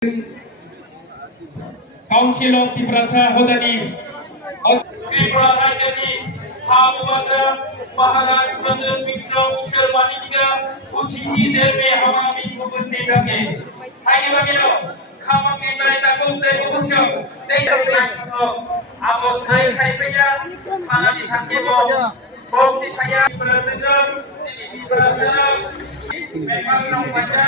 Council of Tiprasa Hodani Tiprasa Hamada Pahala Sandra Vikram Kermanika Uchi Zerbe Hamami Kupundake Hai Bagio Hamami Mereka Kunte Kukusyo Desa Prakto Abo Hai Hai Paya Hanami Hakebo Bom Tipaya Berasal Di Berasal Memang Nombaca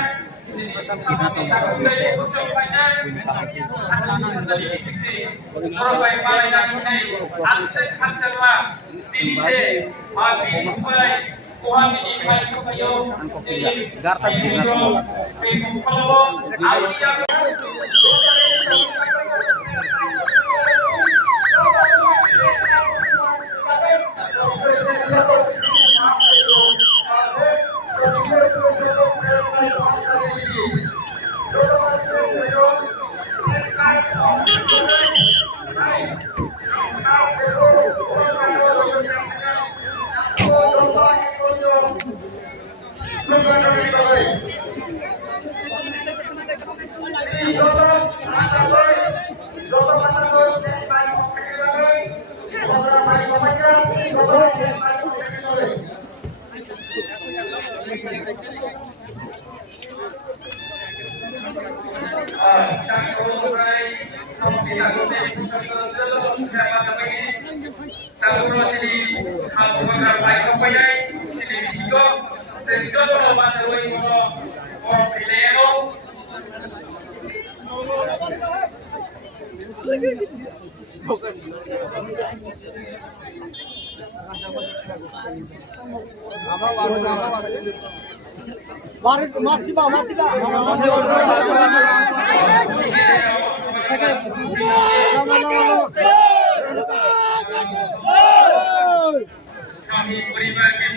kami beribadah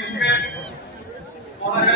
kepada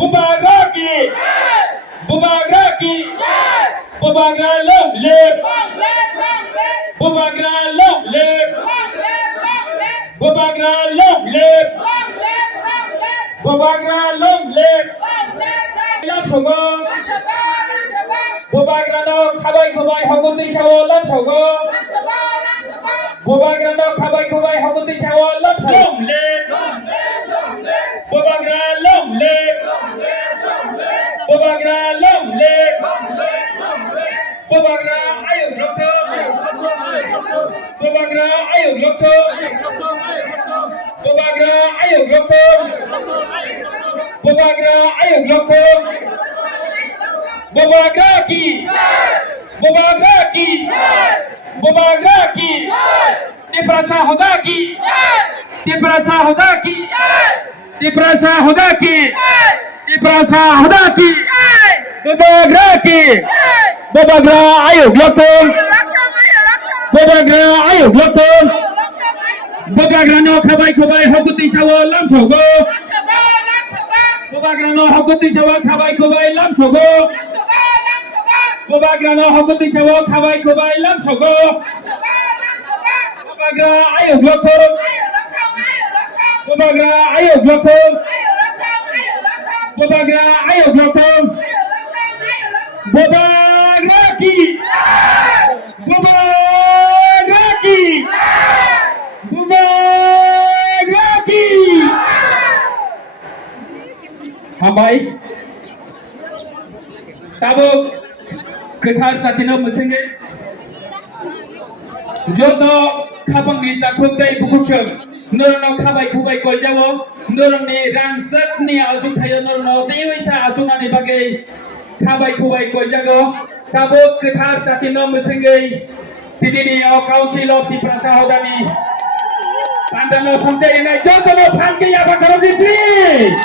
Bubagraki Bubagraki Bubagra long live Bubagra long live Bubagra long live Bubagra long live Lam sogo Bubagra no khabai khabai hokuti sawo lam sogo Bubagra no khabai khabai hokuti sawo lam long live Bubagra long live Bubagra long live Bubagra ayuk lokto Bubagra ayuk lokto Bubagra ayuk lokto Bubagra ayuk lokto Bubagraki Bubagraki Bubagraki Diprasa hodaki Diprasa hodaki Diprasa hodaki Diprasa hodaki Bubagraki Bubagra ayuk lokto Bubagra ayuk lokto Bubagra no khabai khabai hokuti sawo lam sogo Bubagra no hokuti sawo khabai khabai lam sogo Bubagra no hokuti sawo khabai khabai lam sogo Bubagra ayuk lokto Bubagra ayuk lokto Bubagra ayuk lokto Bubagraki Bubagraki Bubagraki Hambai Tabuk Ketar satino musenge Joto Kapang ni takuk day bukucheng Nurno kabai kubai kojawo Nurni rangsak ni azuk tayo nurno Diwisa azunani bagai Kabai kubai kojago Tabuk ketar satino musenge Tidini au council of the Prasa Hodani Pandano Sanjay Joto no Panki Yabakarobi please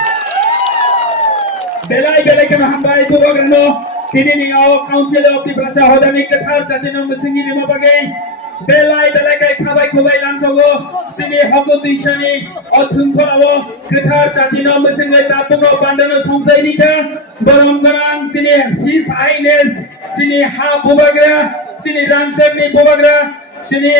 Belai belai kena hambai Bubagrano Tidini au council of the Prasa Hodani ketar satino musengi lima bagai Belai belai kai kabai kubai lamsago Sini hokuti shani Othungkolawo ketar satino musengi tapuno Pandano Sanjay nika Baram garang sini His Highness Sini ha Bubagra Sini Rangsek ni Bubagra Sini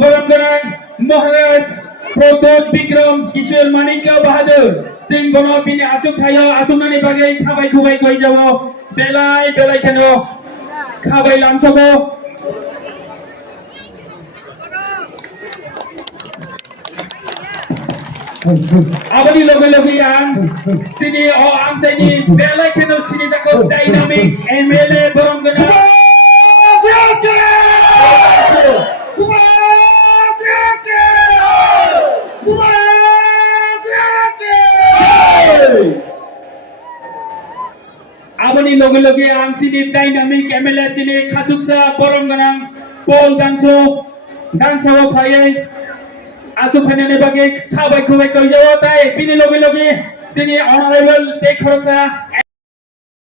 Baram garang Maharaj Prodot Bikram Kishore Manika Bahadur Sing bono bini achuk thayo achunani bagai khabai khubai koi jawo belai belai keno khabai lamsago Abadi logo logo yang sini oh am sini belai keno sini jako dynamic MLA Baram garang Abani logo logo ang sini dynamic MLA sini khachuksa Baram garang Paul Danso Faye Asu Phanane bagi khabai khubai koi jawo tai bini logo logo sini honorable Tek Khoroksa